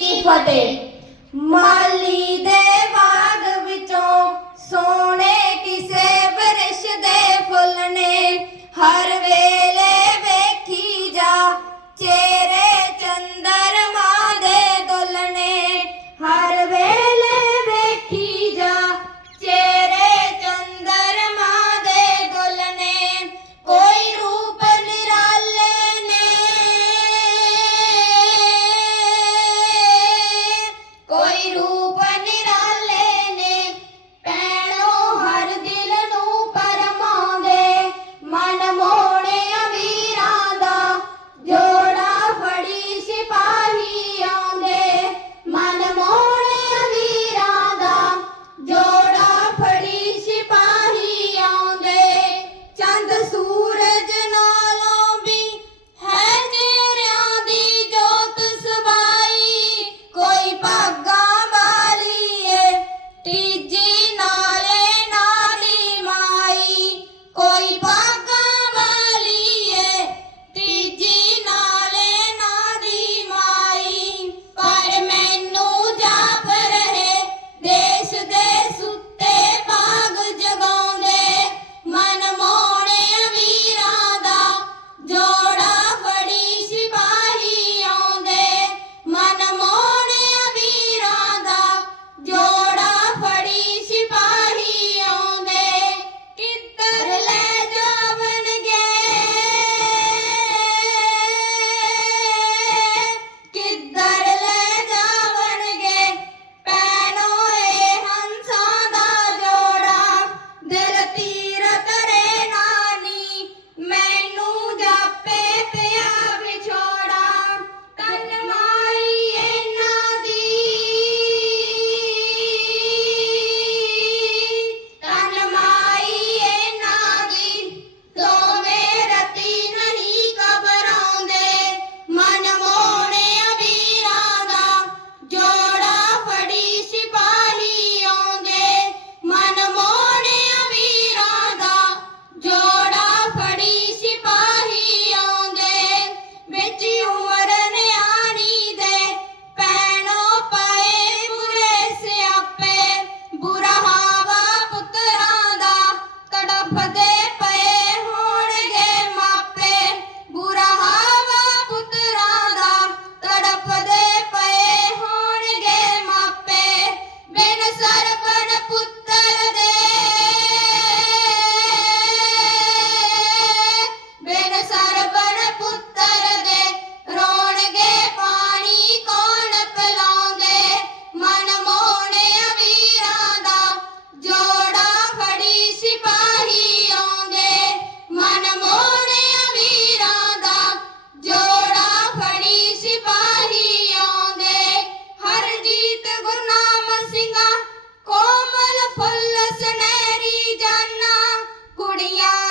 ਫਤਿਹ? ਮਾਲੀ ਦੇ ਬਾਗ ਵਿੱਚੋਂ ਸੋਹਣੇ ਕਿਸੇ ਬਰਸ਼ ਦੇ ਫੁੱਲ ਨੇ ਹਰ ਵੇ poder. ਸਿੰਘਾ ਕੋਮਲ ਫੁੱਲ ਸੁਨਹਿਰੀ ਜਾਨਾ ਕੁੜੀਆਂ